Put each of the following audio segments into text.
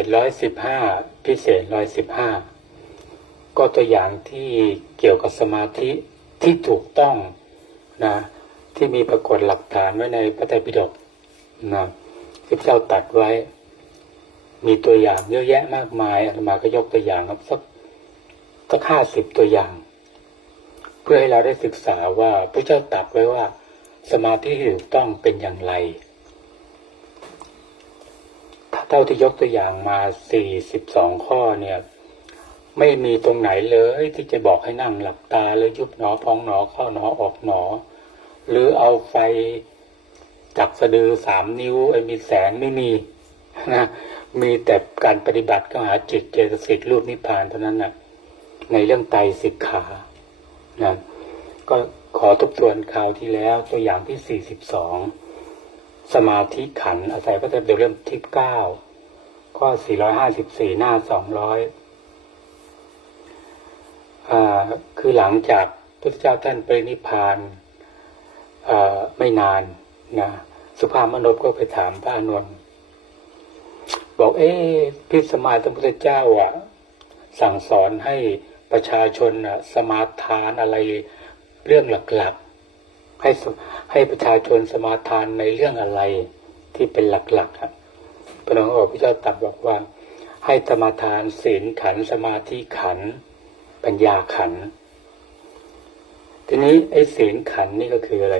ษร้อยสิบห้าพิเศษร้อยสิบห้าก็ตัวอย่างที่เกี่ยวกับสมาธิที่ถูกต้องนะที่มีปรากฏหลักฐานไว้ในพระไตรปิฎกนะที่พระเจ้าตัดไว้ มีตัวอย่างเยอะแยะมากมายอาตมาก็ยกตัวอย่างครับสักสักห้าสิบตัวอย่าง เพื่อให้เราได้ศึกษาว่าพระเจ้าตรัสไว้ว่า สมาธิที่ถูกต้องเป็นอย่างไร เท่าที่ยกตัวอย่างมา42ข้อเนี่ย ไม่มีตรงไหนเลยที่จะบอกให้นั่งหลับตาแล้วยุบหนอพองหนอเข้าหนอออกหนอ หรือเอาไฟจับสะดือสามนิ้วไอ้มีแสงไม่มีนะมีแต่การปฏิบัติก็หาจิตเจตสิกรูปนิพพานเท่านั้นนะในเรื่องไตสิกขานะก็ขอทบทวนคราวที่แล้วตัวอย่างที่42ส สมาธิขันอาศัยพระเจ้าเดี๋ยวเริ่มที่เก้าข้อ454หน้า200อ่าคือหลังจากพระเจ้าท่านไปนิพพานไม่นานนะสุภาพมนพก็ไปถามพระอานนบอกเอ๊พิสมัยพระพุทธเจ้าอะ สั่งสอนให้ประชาชนอะ สมาทานอะไรเรื่องหลักๆ ให้ให้ประชาชนสมาทานในเรื่องอะไรที่เป็นหลักๆครับพระองค์พระเจ้าตรัสบอกว่า ให้สมาทานศีลขันสมาธิขัน ปัญญาขัน ทีนี้ไอ้ศีลขันนี่ก็คืออะไร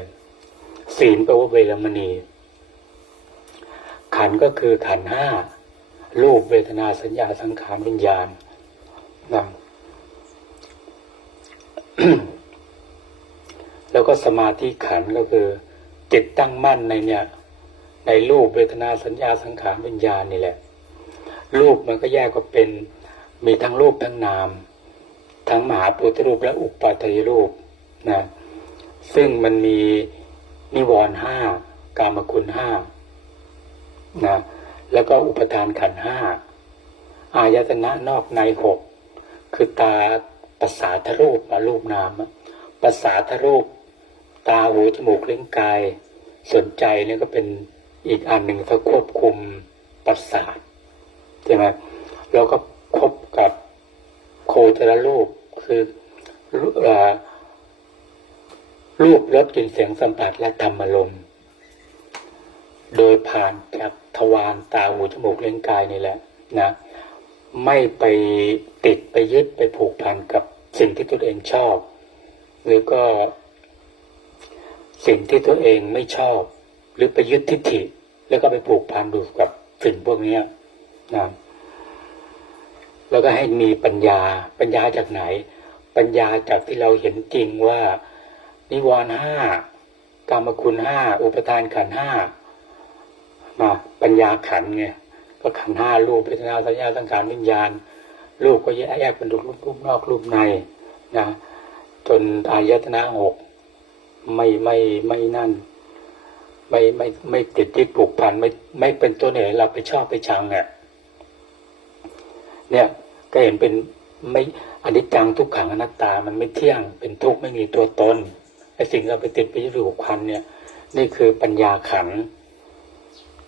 ศีลแปลว่าเวรมณี ขันก็คือขันห้ารูปเวทนาสัญญาสังขารวิญญาณนะ แล้วก็สมาธิขันก็คือจิตตั้งมั่นในเนี่ย ในรูปเวทนาสัญญาสังขารวิญญาณนี่แหละ รูปมันก็แยกก็เป็นมีทั้งรูปทั้งนาม ทั้งมหาปุถุรูปและอุปาทายรูปนะซึ่งมันมีนิวรณ์ห้ากามคุณห้านะแล้วก็อุปทานขันห้าอายตนะนอกในหกคือตาประสาทรูปมารูปนามอะประสาทรูป ตาหูจมูกลิ้นกาย สนใจเนี่ยก็เป็นอีกอันหนึ่งถ้าควบคุมประสาทใช่ไหมแล้วก็คบกับโคตรรูปคือรูปรสกลิ่นเสียงสัมผัสและธรรมลมณ์โดยผ่านจากทวารตาหูจมูกเลิ้นกายนี่แหละนะไม่ไปติดไปยึดไปผูกพันกับสิ่งที่ตัวเองชอบ หรือก็ สิ่งที่ตัวเองไม่ชอบ หรือไปยึดทิฏฐิ แล้วก็ไปผูกพันดูกับสิ่งพวกนี้นะแล้วก็ให้มีปัญญาปัญญาจากไหน ปัญญาจากที่เราเห็นจริงว่า นิวรณ์ห้ากามคุณห้าอุปทานขันห้ามาปัญญาขันธ์ไงก็ขันห้ารูปเวทนาสัญญาสังขารวิญญาณรูปก็แยแยกเป็นรูปรูปนอกรูปในนะจนอายตนะหก ไม่ไม่ไม่นั่น ไม่ไม่ไม่ติดยึดผูกพันไม่ไม่เป็นตัวเหนเราไปชอบไปชังอะเนี่ยก็เห็นเป็นไม่อนิจจังทุกขังอนัตตา มันไม่เที่ยง เป็นทุกข์ไม่มีตัวตนไอ้สิ่งเราไปติดไปยึดผูกพันเนี่ย นี่คือปัญญาขัน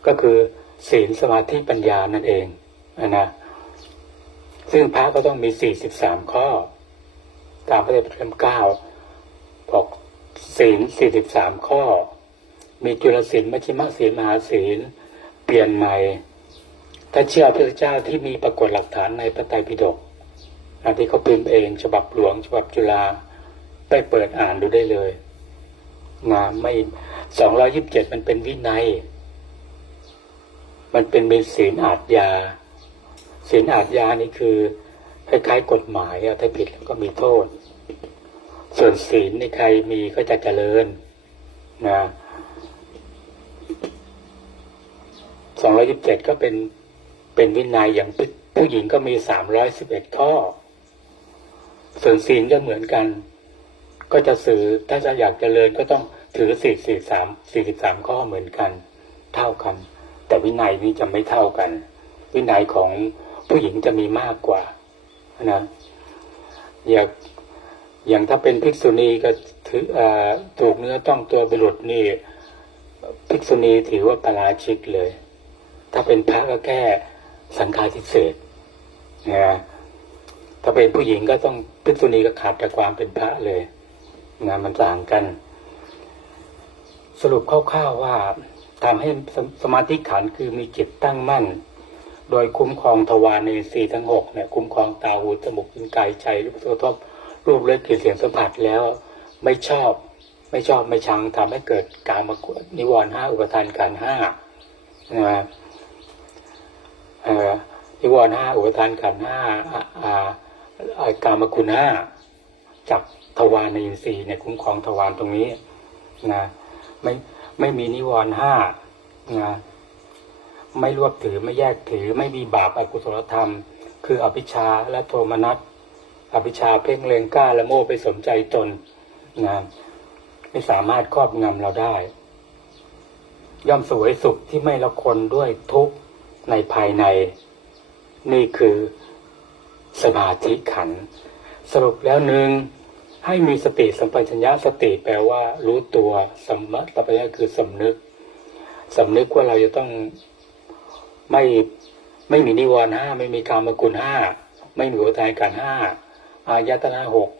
ก็คือศีลสมาธิปัญญานั่นเองนะซึ่งพระก็ต้องมีสี่สิบสามข้อ ตามพระเดชพระคุณเก้าบอก ศีลสี่สิบสามข้อ มีจุลศีลมัชฌิมศีลมหาศีล เปลี่ยนใหม่ ถ้าเชื่อพระเจ้าที่มีปรากฏหลักฐานในพระไตรปิฎกอันที่เขาพิมพ์เองฉบับหลวงฉบับจุฬาไปเปิดอ่านดูได้เลยนะไม่สองร้อยิบเจ็ดมันเป็นวินัย มันเป็นเป็นศีลอาทยาศีลอาทยานี่คือคล้ายๆกฎหมายถ้าผิดแล้วก็มีโทษ ส่วนศีลในใครมีก็จะเจริญนะสองร้อยิบเจ็ดก็เป็นเป็นวินัยอย่างผู้หญิงก็มีสามร้อยสิบเอ็ดข้อ ส่วนศีลก็เหมือนกัน ก็จะสื่อถ้าจะอยากเจริญก็ต้องถือสี่สี่สามสี่สิบสามข้อเหมือนกัน เท่ากัน แต่วินัยนี้จะไม่เท่ากัน วินัยของผู้หญิงจะมีมากกว่านะอย่าง อย่างถ้าเป็นภิกษุณีก็ถือถูกเนื้อต้องตัวไปหลุดนี่ภิกษุณีถือว่าปาราชิกเลย ถ้าเป็นพระก็แค่สังฆาทิเศษนะถ้าเป็นผู้หญิงก็ต้องภิกษุณีก็ขาดจากความเป็นพระเลยนะมันต่างกัน สรุปคร่าวๆว่าทำให้สสมาธิขันคือมีจิตตั้งมั่น โดยคุ้มครองทวารในสี่ทั้งหกเนี่ยคุ้มครองตาหูจมูกลิ้นกายใจรูปโสทบ รูปเลือดกลิ่นเสียงสัมผัสแล้วไม่ชอบไม่ชอบไม่ชังทำให้เกิดการมากวนิวรณ์ห้าอุปทานการห้านะครับนิวรณ์ห้าอุปทานขันห้าอ่าอ่าการมคุณห้าจับทวารในอินทรีย์เนี่ยคุ้มครองทวารตรงนี้นะไม่ไม่มีนิวรณ์ห้านะไม่รวบถือไม่แยกถือ ไม่มีบาปอกุศลธรรม คืออภิชาและโทมนัส อภิชาเพ่งเลงกล้าและโมไปสมใจตนนะไม่สามารถครอบงำเราได้ ย่อมสวยสุขที่ไม่ละคนด้วยทุกข์ในภายใน นี่คือสมาธิขัน สรุปแล้วหนึ่งให้มีสติสัมปชัญญะสติแปลว่ารู้ตัวสัมมาสัมปชัญญะคือสำนึกสำนึกว่าเราจะต้องไม่ไม่มีนิวรณ์ห้าไม่มีกามกุลห้าไม่มีอุทานการห้า อายตนะหก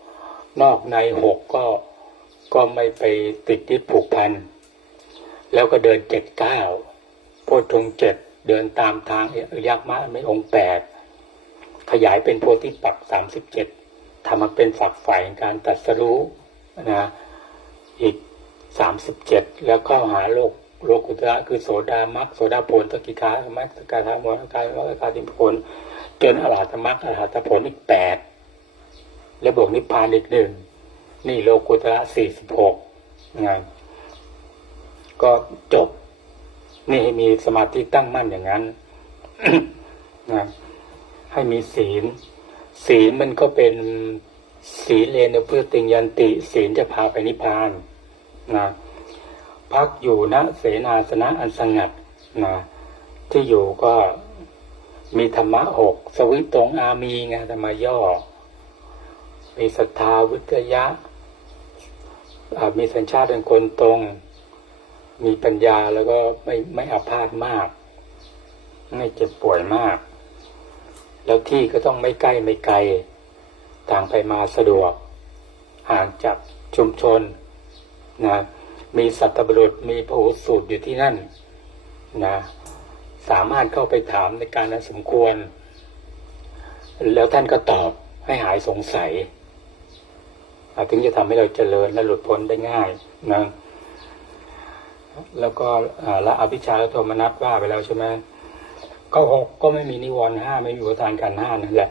นอกในหกก็ก็ไม่ไปติดยึดผูกพัน แล้วก็เดินเจ็ดเก้าโพชฌงค์เจ็ดเดินตามทางอริยักษ์มะไม่องแปดขยายเป็นโพธิปักสามสิบเจ็ดทำมาเป็นฝักฝ่ายการตัดสรู้นะอีกสามสิบเจ็ดแล้วก็หาโลกโลกุตระคือโสดามักโสดาผลตกิคามักสกาธามรกายวัคคาติผลจนอรหัตมักอรหัตผลอีกแปด แล้วบวกนิพพานอีกหนึ่งนี่โลกุตระสี่สิบหกนะก็จบ นี่ให้มีสมาธิตั้งมั่นอย่างนั้นนะให้มีศีล ศีลมันก็เป็นศีลเลนเพื่อติงยันติ ศีลจะพาไปนิพพานนะพักอยู่ณเสนาสนะอันสงัดนะที่อยู่ก็มีธรรมะหกสวิตรงอามีไงธรรมย่อ มีศรัทธาวิทยะอ่ามีสัญชาติเป็นคนตรง มีปัญญาแล้วก็ไม่ไม่อาพาธมาก ไม่เจ็บป่วยมาก แล้วที่ก็ต้องไม่ใกล้ไม่ไกล ต่างไปมาสะดวก ห่างจากชุมชนนะมีสัตบุรุษมีพระโหสูตรอยู่ที่นั่นนะสามารถเข้าไปถามในการนั้นสมควร แล้วท่านก็ตอบให้หายสงสัย ถึงจะทำให้เราเจริญและหลุดพ้นได้ง่ายนะแล้วก็ละอภิชาและโทมนัสว่าไปแล้วใช่ไหมก็หกก็ไม่มีนิวรณ์ห้าไม่มีอุทานการห้านั่นแหละ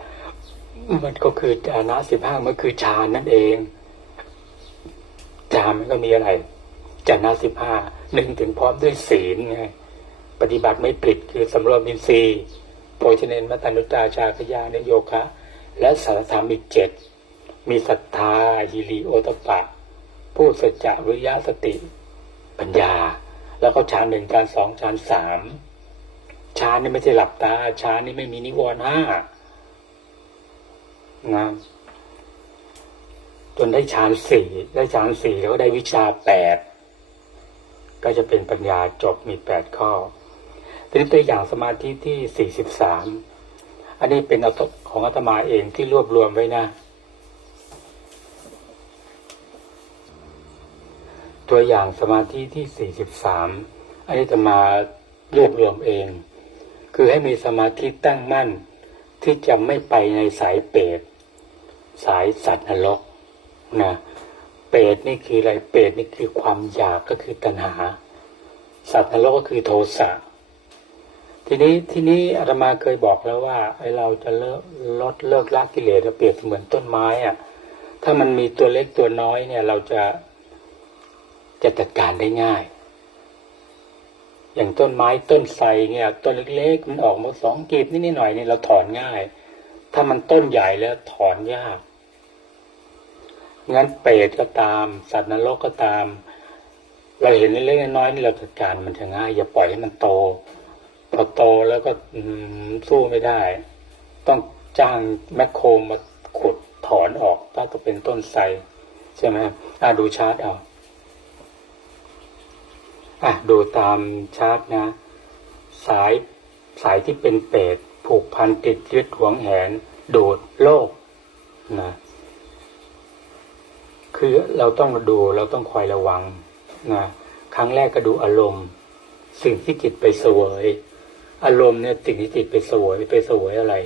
มันก็คือจานะสิบห้ามันคือฌานนั่นเองฌานมันก็มีอะไรจานะสิบห้าหนึ่งถึงพร้อมด้วยศีลไงปฏิบัติไม่ผิดคือสำรวมอินทรีย์โภชเนนมตันุตตาชาคยาเนโยคะ และสารธรรมอีกเจ็ด มีศรัทธาฮิริโอตปะ ผู้สัจจะวิริยะสติ ปัญญา แล้วก็ฌานหนึ่งฌานสองฌานสามฌานนี่ไม่ใช่หลับตาฌานนี่ไม่มีนิวรณ์ห้านะจนได้ฌานสี่ได้ฌานสี่แล้วก็ได้วิชาแปดก็จะเป็นปัญญาจบมีแปดข้อทีนี้ตัวอย่างสมาธิที่สี่สิบสามอันนี้เป็นอของอาตมาเองที่รวบรวมไว้นะ ตัวอย่างสมาธิที่ 43 อันนี้จะมารวบรวมเอง คือให้มีสมาธิตั้งมั่น ที่จะไม่ไปในสายเปรตสายสัตว์นรกนะเปรตนี่คืออะไรเปรตนี่คือความอยากก็คือตัณหา สัตว์นรกก็คือโทสะทีนี้ทีนี้อาตมาเคยบอกแล้วว่าไอเราจะเลิกลดเลิกละกิเลสเปรียบเสมือนต้นไม้อะถ้ามันมีตัวเล็กตัวน้อยเนี่ย เราจะ จะจัดการได้ง่าย อย่างต้นไม้ต้นไทรเนี่ยต้นเล็กๆมันออกมาสองกีบนิดๆหน่อยนี่เราถอนง่าย ถ้ามันต้นใหญ่แล้วถอนยากงั้นเปรตก็ตาม สัตว์นรกก็ตาม เราเห็นเล็กๆน้อยๆนี่เราจัดการมันจะง่าย อย่าปล่อยให้มันโตพอโตแล้วก็สู้ไม่ได้ ต้องจ้างแมคโครมาขุดถอนออกถ้าจะเป็นต้นไทรใช่ไหมอ่าดูชาร์ตเอา อะดูตามชาร์ตนะ สายสายที่เป็นเปรตผูกพันติดยึดหวงแหน ดูดโลกนะคือเราต้องดูเราต้องคอยระวังนะครั้งแรกก็ดูอารมณ์ สิ่งที่จิตไปเสวย อารมณ์เนี่ยสิ่งที่จิตไปเสวยไปเสวยอะไร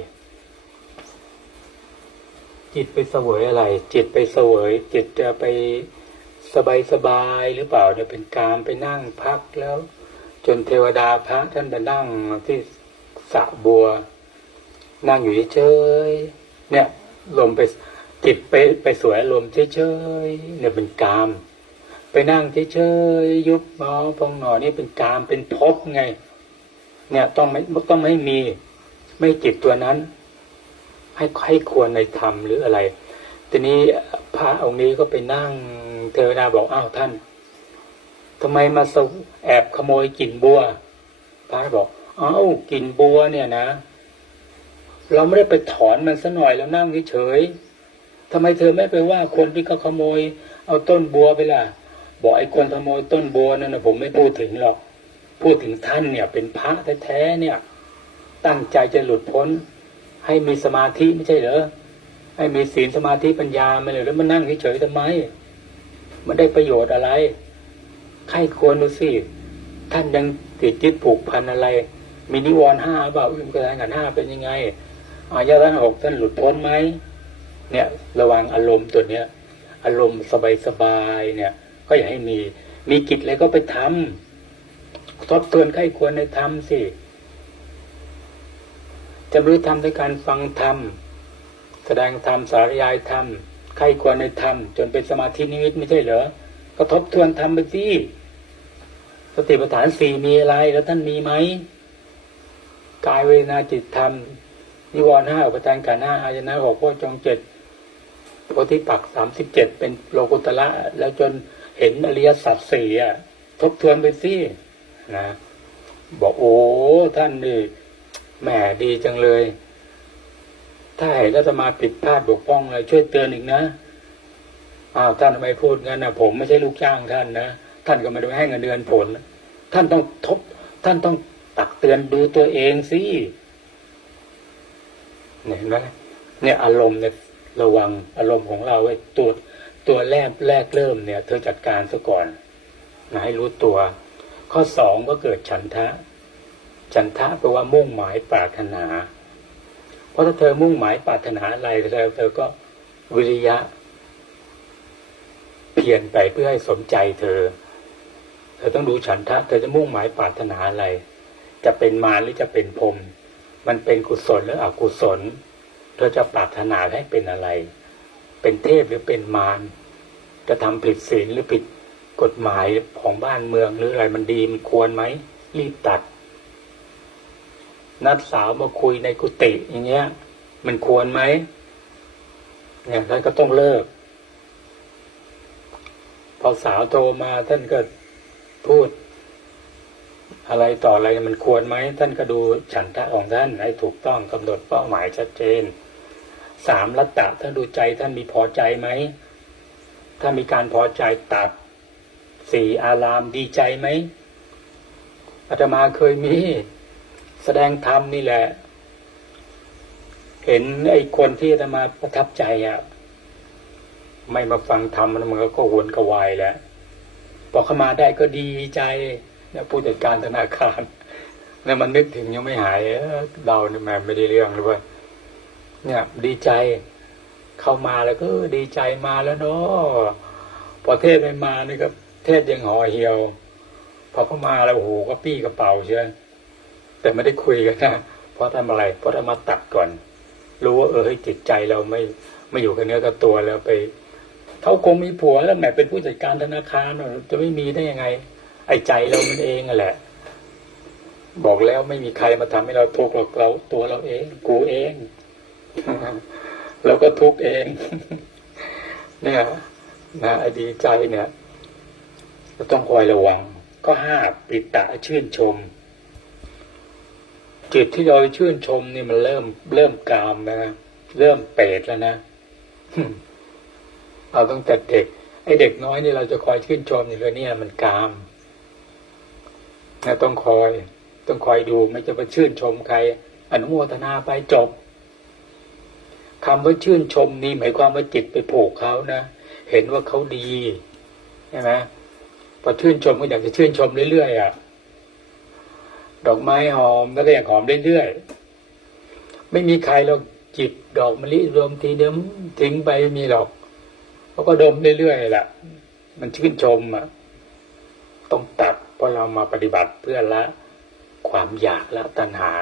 จิตไปเสวยอะไร จิตไปเสวย จิตจะไป สบายสบายหรือเปล่าเนี่ยเป็นกามไปนั่งพักแล้ว จนเทวดาพระท่านไปนั่งที่สระบัว นั่งอยู่เฉยเนี่ยลมไปจิตไปไปสวยลมเฉยเนี่ยเป็นกาม ไปนั่งเฉยยุบหนอพองหนอนี่เป็นกามเป็นภพไง เนี่ยต้องไม่ต้องไม่มี ไม่จิตตัวนั้น ให้ให้ควรในธรรมหรืออะไร ทีนี้พระองค์นี้ก็ไปนั่ง เทวดาบอกอ้าวท่านทำไมมาแอบขโมยกลิ่นบัว พระบอกอ้าวกลิ่นบัวเนี่ยนะ เราไม่ได้ไปถอนมันซะหน่อยแล้วนั่งเฉยๆทำไมเธอไม่ไปว่าคนที่เขาขโมย เอาต้นบัวไปล่ะ บอกไอ้คนขโมยต้นบัวนั่นนะผมไม่พูดถึงหรอก พูดถึงท่านเนี่ย เป็นพระแท้ๆเนี่ย ตั้งใจจะหลุดพ้น ให้มีสมาธิไม่ใช่เหรอให้มีศีลสมาธิปัญญาไม่เลยแล้วมานั่งเฉยๆทำไม มันได้ประโยชน์อะไรใครควรดูสิท่านยังติดยึดผูกพันอะไร มีนิวรณ์ห้าเปล่าอุปทานขันห้าเป็นยังไงอายตนะหกท่านหลุดพ้นไหมเนี่ย ระวังอารมณ์ตัวเนี้ย อารมณ์สบายๆเนี่ย ก็อย่าให้มี มีกิจอะไรก็ไปทำทบทวนใครควรในธรรมสิจะรู้ธรรมด้วยการฟังธรรมแสดงธรรมสาธยายธรรม ใครควรในธรรมจนเป็นสมาธินิมิตไม่ใช่เหรอก็ทบทวนธรรมไปสิสติปัฏฐานสี่มีอะไร แล้วท่านมีไหมกายเวทนาจิตธรรมนิวรณ์ห้าอุปทานขันห้าอายนะหกพ่อจงเจ็ดโพธิปักสามสิบเจ็ดเป็นโลกุตละแล้วจนเห็นอริยสัจสี่อะ ทบทวนไปสินะ บอกโอ้ท่านนี่แหมดีจังเลย ถ้าเห็นแล้วจะมาผิดพลาดบกพร่องอะไรช่วยเตือนอีกนะอ้าวท่านทำไมพูดงั้นนะผมไม่ใช่ลูกจ้างท่านนะท่านก็ไม่ได้ให้เงินเดือนผล ท่านต้องทบ ท่านต้องตักเตือนดูตัวเองสิเนี่ยเห็นไหมเนี่ยอารมณ์เนี่ยระวังอารมณ์ของเราไว้ตัวตัวแรกแรกเริ่มเนี่ย เธอจัดการซะก่อนนะให้รู้ตัว ข้อสองก็เกิดฉันทะ ฉันทะแปลว่ามุ่งหมายปรารถนา เพราะถ้าเธอมุ่งหมายปรารถนาอะไรแล้วเธอก็วิริยะ เพียรไปเพื่อให้สมใจเธอ เธอต้องดูฉันทะ เธอจะมุ่งหมายปรารถนาอะไร จะเป็นมารหรือจะเป็นพรมมันเป็นกุศลหรืออกุศล เธอจะปรารถนาให้เป็นอะไร เป็นเทพหรือเป็นมารจะทำผิดศีลหรือผิดกฎหมายของบ้านเมืองหรืออะไรมันดีมันควรไหม รีบตัด นัดสาวมาคุยในกุฏิอย่างเงี้ย มันควรไหมเนี่ยท่านก็ต้องเลิก พอสาวโทรมาท่านก็พูด อะไรต่ออะไรมันควรไหมท่านก็ดูฉันทะของท่านให้ถูกต้องกำหนดเป้าหมายชัดเจนสามรัตตะท่านดูใจท่านมีพอใจไหมถ้ามีการพอใจตัดสี่อารามดีใจไหมอาตมาเคยมี แสดงธรรมนี่แหละ เห็นไอ้คนที่อาตมาประทับใจอะไม่มาฟังธรรมมันก็หวนกวายแล้วพอเข้ามาได้ก็ดีใจเนี่ยผู้จัดการธนาคารเนี่ยมันนึกถึงยังไม่หายเออดาเนี่ยแม่ไม่ได้เรื่องเลยเว้ยเนี่ย ดีใจ เข้ามาแล้วก็ดีใจมาแล้วเนาะพอเทศไม่มานี่ก็เทศยังห่อเหี่ยว พอเข้ามาแล้วโอ้โหก็ปี้กระเป๋าเชียว แต่ไม่ได้คุยกันนะเพราะทำอะไร เพราะทำมาตัดก่อน รู้ว่าเออให้จิตใจเราไม่ไม่อยู่กับเนื้อกับตัวแล้วไปเขาคงมีผัวแล้วแหมเป็นผู้จัดการธนาคารจะไม่มีได้ยังไง ไอ้ใจเรามันเองอะแหละ บอกแล้วไม่มีใครมาทำให้เราทุกข์หรอกเราตัวเราเอง กูเองเราก็ทุกข์เอง เนี่ยนะไอ้ดีใจเนี่ยเราต้องคอยระวัง ก็ห้าปิตะชื่นชม จิตที่เราชื่นชมนี่มันเริ่มเริ่มกามนะ เริ่มเปรตแล้วนะเอาตั้งแต่เด็ก ไอ้เด็กน้อยนี่เราจะคอยชื่นชมอยู่เลยเนี่ย มันกามนะต้องคอย ต้องคอยดูไม่จะไปชื่นชมใคร อนุโมทนาไปจบคำว่าชื่นชมนี่หมายความว่าจิตไปผูกเขานะเห็นว่าเขาดีใช่ไหมพอชื่นชมก็อยากจะชื่นชมเรื่อยๆอะ ดอกไม้หอมแล้วก็อยากหอมเรื่อยๆไม่มีใครหรอกจิบดอกมะลิรวมทีเดิมทิ้งไปไม่มีหรอกเขาก็ดมเรื่อยๆแหละมันชื่นชมอะต้องตัดเพราะเรามาปฏิบัติเพื่อละความอยากละตัณหา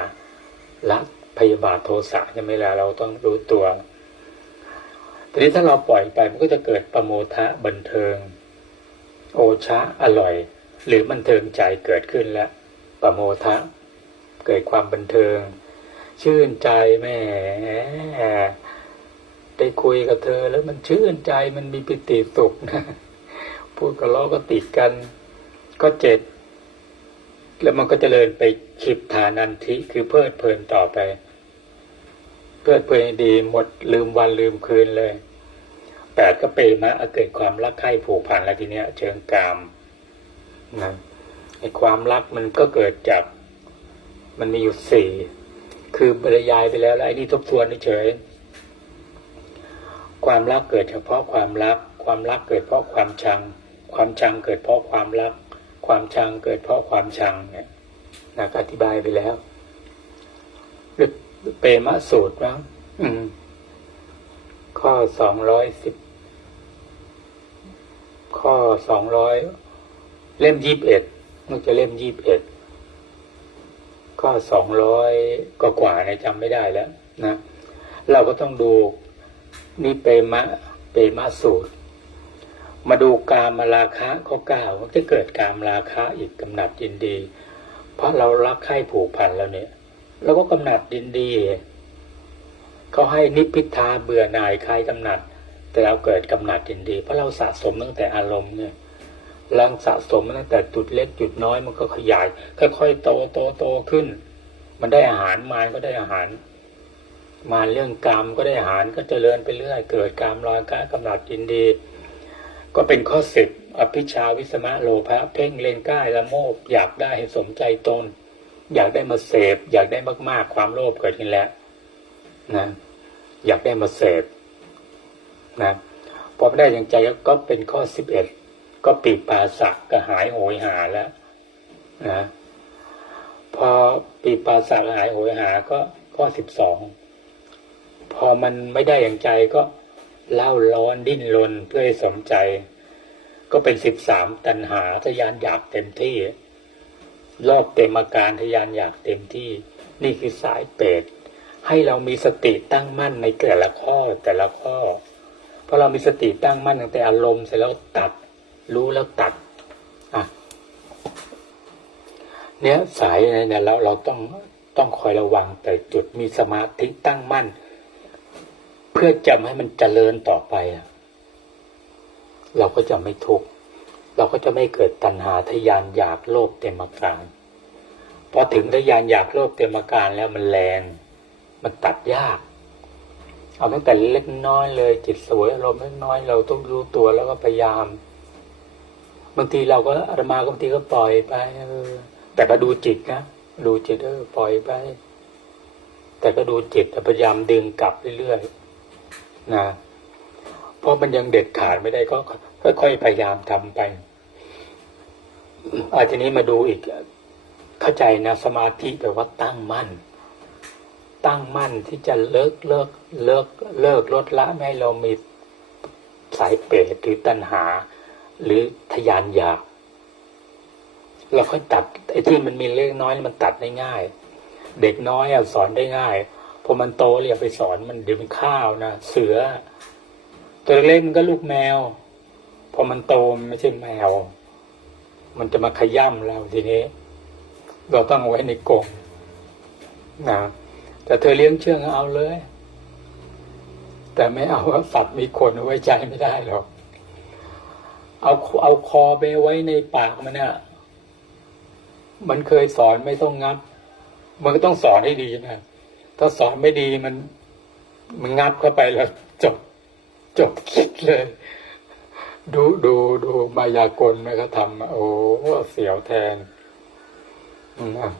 ละพยาบาทโทสะใช่ไหมล่ะเราต้องรู้ตัวทีนี้ถ้าเราปล่อยไปมันก็จะเกิดประโมทะบันเทิง โอชะอร่อย หรือบันเทิงใจเกิดขึ้นแล้ว ประโมทะ เกิดความบันเทิง ชื่นใจแม่ได้คุยกับเธอแล้วมันชื่นใจมันมีปิติสุขนะพูดกับเราก็ติดกัน ก็เจ็ด แล้วมันก็จเจริญไปขิบฐานันทิคือเพลิดเพลินต่อไป เพลิดเพลินดีหมดลืมวันลืมคืนเลยแปดก็เปรมะเกิดความรักใคร่ผูกพันแล้วทีเนี้ย เชิงกามนะ ไอ้ความรักมันก็เกิดจากมันมีอยู่สี่ คือบรรยายไปแล้วแล้วไอ้นี่ทบทวนเฉย ความรักเกิดเฉพาะความรัก ความรักเกิดเพราะความชัง ความชังเกิดเพราะความรัก ความชังเกิดเพราะความชังเนี่ยนะอธิบายไปแล้วหรือเปรมะสูตรมั้งอืม ข้อสองร้อยสิบ ข้อสองร้อย เล่มยี่บเอ็ด มันจะเล่มยี่บเอ็ดข้อสองร้อยกกว่าเนี่ยจำไม่ได้แล้วนะ เราก็ต้องดูนี่เปมะเปมะสูตร มาดูกามราคะข้อเก้ามันจะเกิดกามราคะอีกกำหนัดยินดี เพราะเรารักใคร่ผูกพันแล้วเนี่ยเราก็กำหนัดยินดีเขาให้นิพพิทาเบื่อหน่ายคลายกำหนัด แต่เราเกิดกำหนัดยินดี เพราะเราสะสมตั้งแต่อารมณ์เนี่ย ลังสะสมตั้งแต่จุดเล็กจุดน้อยมันก็ขยาย ค่อยๆโตโตโตขึ้น มันได้อาหารมารก็ได้อาหาร มาเรื่องกรรมก็ได้อาหารก็เจริญไปเรื่อยเกิดกรรมรอยกะกำหนัดยินดี ก็เป็นข้อสิบอภิชาวิสมะโลภะเพ่งเลนก้ายละโมบอยากได้ให้สมใจตน อยากได้มาเสพ อยากได้มากๆความโลภเกิดขึ้นแล้วนะอยากได้มาเสพนะพอไม่ได้อย่างใจก็เป็นข้อสิบเอ็ด ก็ปีปาสักก็หายโหยหาแล้วนะพอปีปาสักหายโหยหาก็ข้อสิบสองพอมันไม่ได้อย่างใจก็เล่าร้อนดิ้นรนเพื่อสมใจ ก็เป็นสิบสามตันหาทยานอยากเต็มที่ รอบเต็มอาการทยานอยากเต็มที่ นี่คือสายเปรตให้เรามีสติตั้งมั่นในแต่ละข้อแต่ละข้อเพราะเรามีสติตั้งมั่นตั้งแต่อารมณ์เสร็จแล้วตัด รู้แล้วตัดอะเนี้ยสายเนี่ยเราเราต้องต้องคอยระวังแต่จุดมีสมาธิตั้งมั่น เพื่อจะให้มันเจริญต่อไปอะเราก็จะไม่ทุกข์เราก็จะไม่เกิดตัณหาทะยานอยากโลภเต็มอาการพอถึงทะยานอยากโลภเต็มอาการแล้วมันแรง มันตัดยาก เอาตั้งแต่เล็กน้อยเลยจิตสวยอารมณ์เล็กน้อยเราต้องรู้ตัวแล้วก็พยายาม บางทีเราก็อาตมาก็บางทีก็ปล่อยไปเออ แต่ก็ดูจิตนะดูจิตเออปล่อยไป แต่ก็ดูจิตพยายามดึงกลับเรื่อยๆนะเพราะมันยังเด็ดขาดไม่ได้ก็ค่อยๆพยายามทำไปอาทีนี้มาดูอีก เข้าใจนะสมาธิแปลว่าตั้งมั่น ตั้งมั่นที่จะเลิกเลิกเลิกเลิกลดละไม่ให้เรามีสายเปรตหรือตัณหา หรือทยานอยาก เราค่อยตัดไอ้ที่มันมีเล็กน้อยมันตัดได้ง่าย เด็กน้อยอสอนได้ง่ายพอมันโตเรียกไปสอนมันเดี๋ยวมันข้าวนะเสือ ตัวเล็กมันก็ลูกแมว พอมันโตมันไม่ใช่แมว มันจะมาขย่ำเราทีนี้ เราต้องเอาไว้ในกรงนะแต่เธอเลี้ยงเชื่องเอาเลย แต่ไม่เอาว่าสัตว์มีขนไว้ใจไม่ได้หรอก เอาเอาคอไปไว้ในปากมันเนี่ยมันเคยสอนไม่ต้องงับ มันก็ต้องสอนให้ดีนะถ้าสอนไม่ดีมัน มันงับเข้าไปแล้วจบจบคิดเลย ดูดูดูมายากลนะเขาทำโอ้เสียวแทนอืมอะ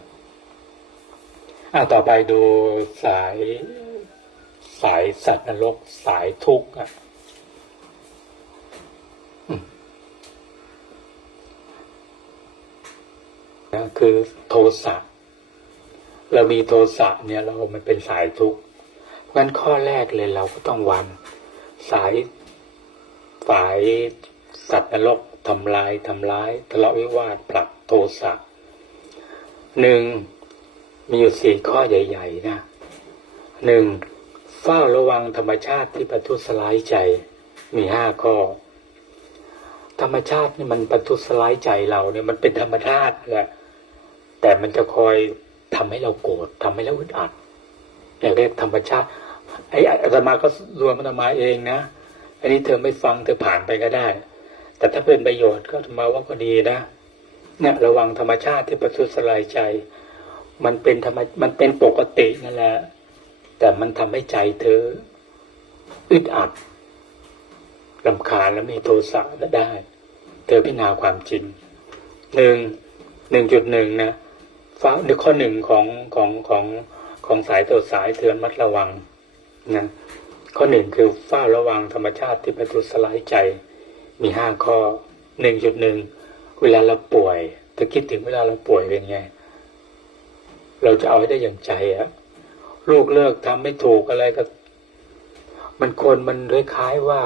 อ่าต่อไปดูสายสายสัตว์นรกสายทุกข์อะ นะคือโทสะเรามีโทสะเนี่ยเรามันเป็นสายทุกข์เพราะฉะนั้นข้อแรกเลยเราก็ต้องวัน สายสายสัตว์นรกทำลายทำร้ายทะเลาะวิวาทผลักโทสะหนึ่งมีอยู่สี่ข้อใหญ่ ๆ นะหนึ่งเฝ้าระวังธรรมชาติที่ประทุษร้ายใจมีห้าข้อ ธรรมชาตินี่มันประทุษร้ายใจเราเนี่ยมันเป็นธรรมชาติแหละ แต่มันจะคอยทำให้เราโกรธทำให้เราอึดอัดอย่างเรียกธรรมชาติไอ้อาตมาก็รวมอาตมาเองนะอันนี้เธอไม่ฟังเธอผ่านไปก็ได้ แต่ถ้าเป็นประโยชน์ก็มาว่าก็ดีนะเนี่ยระวังธรรมชาติที่ประทุษร้ายใจ มันเป็นธรรมมันเป็นปกตินั่นแหละ แต่มันทำให้ใจเธออึดอัดลำคาญและมีโทสะได้ เธอพิจารณาความจริงหนึ่งหนึ่งจุดหนึ่งนะ ฟ้าในข้อหนึ่งของของของของสายตัวสายเตือนมัดระวังนะข้อหนึ่งคือเฝ้าระวังธรรมชาติที่ประทุษร้ายใจมีห้าข้อหนึ่งจุดหนึ่งเวลาเราป่วยเธอคิดถึงเวลาเราป่วยเป็นไง เราจะเอาให้ได้อย่างใจอะลูกเลิกทำไม่ถูกอะไรก็มันคนมันคล้ายว่า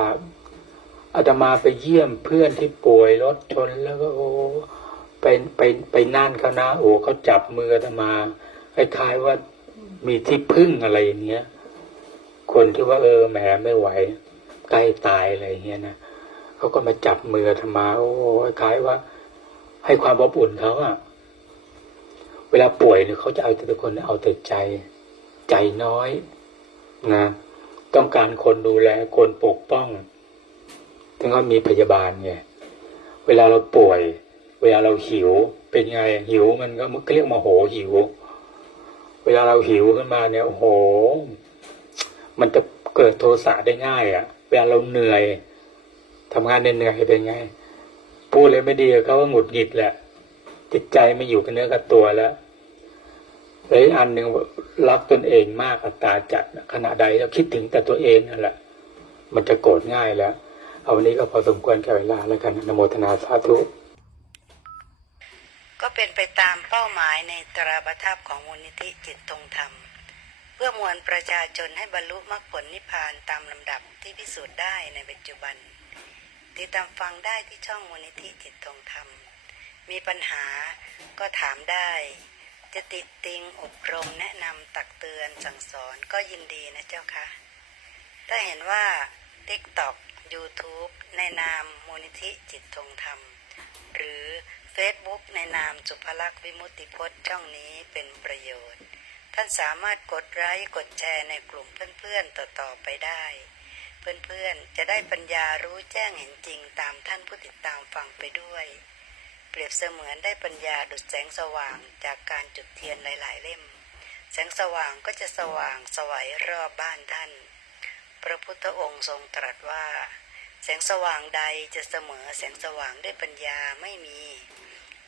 อาตมาไปเยี่ยมเพื่อนที่ป่วยรถชนแล้วก็โอ้ ไปไปไปนั่นเขานะโอ้เขาจับมืออาตมาคล้ายๆว่ามีที่พึ่งอะไรอย่างเงี้ย คนที่ว่าเออแหมไม่ไหว ใกล้ตายอะไรอย่างเงี้ยนะเขาก็มาจับมืออาตมาโอ้คล้ายว่า ให้ความอบอุ่นเขาอะเวลาป่วยเนี่ยเขาจะเอาแต่คนเอาแต่ใจ ใจน้อยนะต้องการคนดูแลคนปกป้อง ถึงเขามีพยาบาลไงเวลาเราป่วย เวลาเราหิว เป็นไงหิวมันก็มันก็เรียกโมาโหหิว เวลาเราหิวขึ้นมาเนี่ยโอ้โห มันจะเกิดโทสะได้ง่ายอะ่ะ เวลาเราเหนื่อยทำงานเหนื่อยเป็นไงพูดเลยไม่ดีเขาว่าหงุดหงิดแหละจิตใจไม่อยู่กับเนื้อกับตัวแล้วแล้อันหนึ่งรักตนเองมากอัตาจัดขณะใดเราคิดถึงแต่ตัวเองนั่นแหละ มันจะโกรธง่ายแล้ว เอาวันนี้ก็พอสมควรแก่เวลาแล้วกันนโมทนาสาธุ ก็เป็นไปตามเป้าหมายในตราประทับของมูลนิธิจิตตรงธรรม เพื่อมวลประชาชนให้บรรลุมรรคผลนิพพานตามลำดับที่พิสูจน์ได้ในปัจจุบัน ติดตามฟังได้ที่ช่องมูลนิธิจิตตรงธรรม มีปัญหาก็ถามได้ จะติดติงอบรมแนะนำตักเตือนสั่งสอนก็ยินดีนะเจ้าค่ะ ถ้าเห็นว่า TikTok YouTube ในนามมูลนิธิจิตทงธรรม Facebook ในนามสุภลักษณ์วิมุตติพจน์ช่องนี้เป็นประโยชน์ ท่านสามารถกดไลค์กดแชร์ในกลุ่มเพื่อนๆต่อๆไปได้ เพื่อนๆจะได้ปัญญารู้แจ้งเห็นจริงตามท่านผู้ติดตามฟังไปด้วย เปรียบเสมือนได้ปัญญาดุจแสงสว่างจากการจุดเทียนหลาย ๆ เล่ม แสงสว่างก็จะสว่างสวัยรอบบ้านท่าน พระพุทธองค์ทรงตรัสว่า แสงสว่างใดจะเสมอแสงสว่างด้วยปัญญาไม่มี